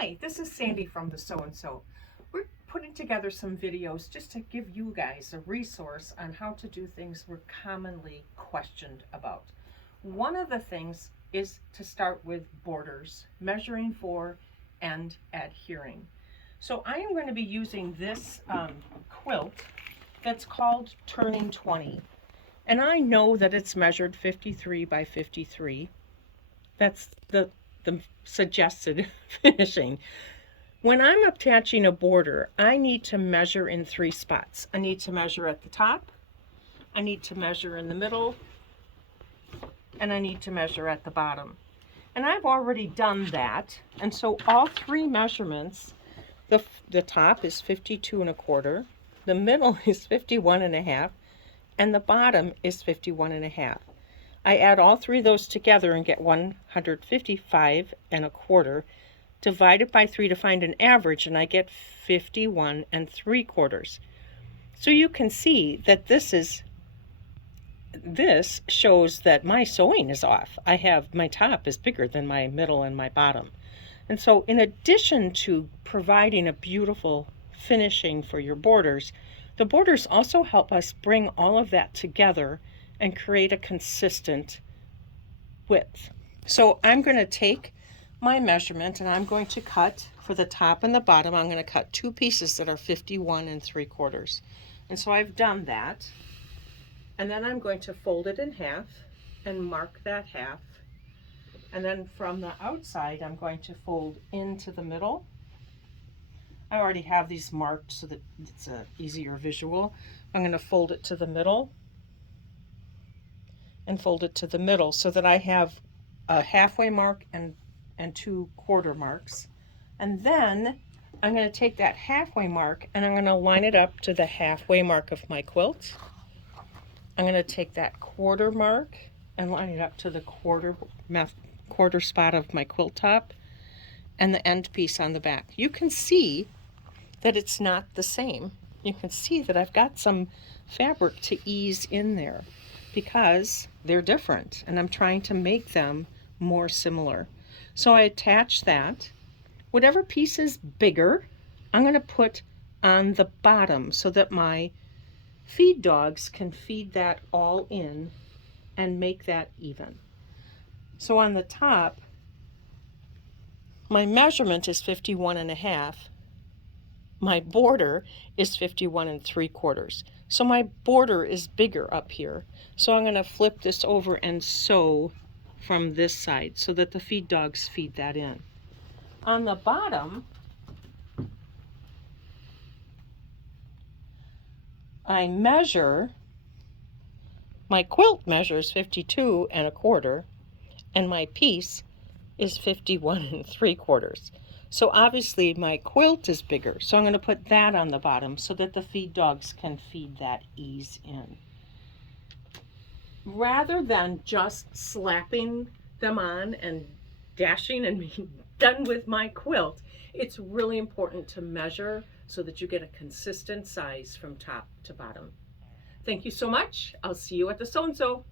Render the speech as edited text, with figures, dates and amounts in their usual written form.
Hi, this is Sandy from the So-and-So. We're putting together some videos just to give you guys a resource on how to do things we're commonly questioned about. One of the things is to start with borders, measuring for and adhering. So I am going to be using this quilt that's called Turning 20. And I know that it's measured 53 by 53. That's the suggested finishing. When I'm attaching a border, I need to measure in 3 spots. I need to measure at the top, I need to measure in the middle, and I need to measure at the bottom. And I've already done that, and so all 3 measurements, the top is 52 1/4, the middle is 51 1/2, and the bottom is 51 1/2. I add all 3 of those together and get 155 1/4, divided by 3 to find an average, and I get 51 3/4. So you can see that this shows that my sewing is off. My top is bigger than my middle and my bottom. And so in addition to providing a beautiful finishing for your borders, the borders also help us bring all of that together and create a consistent width. So I'm going to take my measurement and I'm going to cut for the top and the bottom. I'm going to cut 2 pieces that are 51 3/4. And so I've done that. And then I'm going to fold it in half and mark that half. And then from the outside, I'm going to fold into the middle. I already have these marked so that it's an easier visual. I'm going to fold it to the middle and fold it to the middle so that I have a halfway mark and 2 quarter marks. And then I'm going to take that halfway mark and I'm going to line it up to the halfway mark of my quilt. I'm going to take that quarter mark and line it up to the quarter spot of my quilt top and the end piece on the back. You can see that it's not the same. You can see that I've got some fabric to ease in there because they're different and I'm trying to make them more similar. So I attach that. Whatever piece is bigger, I'm going to put on the bottom so that my feed dogs can feed that all in and make that even. So on the top, my measurement is 51 1/2. My border is 51 3/4. So my border is bigger up here. So I'm going to flip this over and sew from this side so that the feed dogs feed that in. On the bottom, I measure, my quilt measures 52 1/4 and my piece is 51 3/4. So obviously my quilt is bigger, so I'm going to put that on the bottom so that the feed dogs can feed that ease in. Rather than just slapping them on and dashing and being done with my quilt, it's really important to measure so that you get a consistent size from top to bottom. Thank you so much. I'll see you at the So-and-So.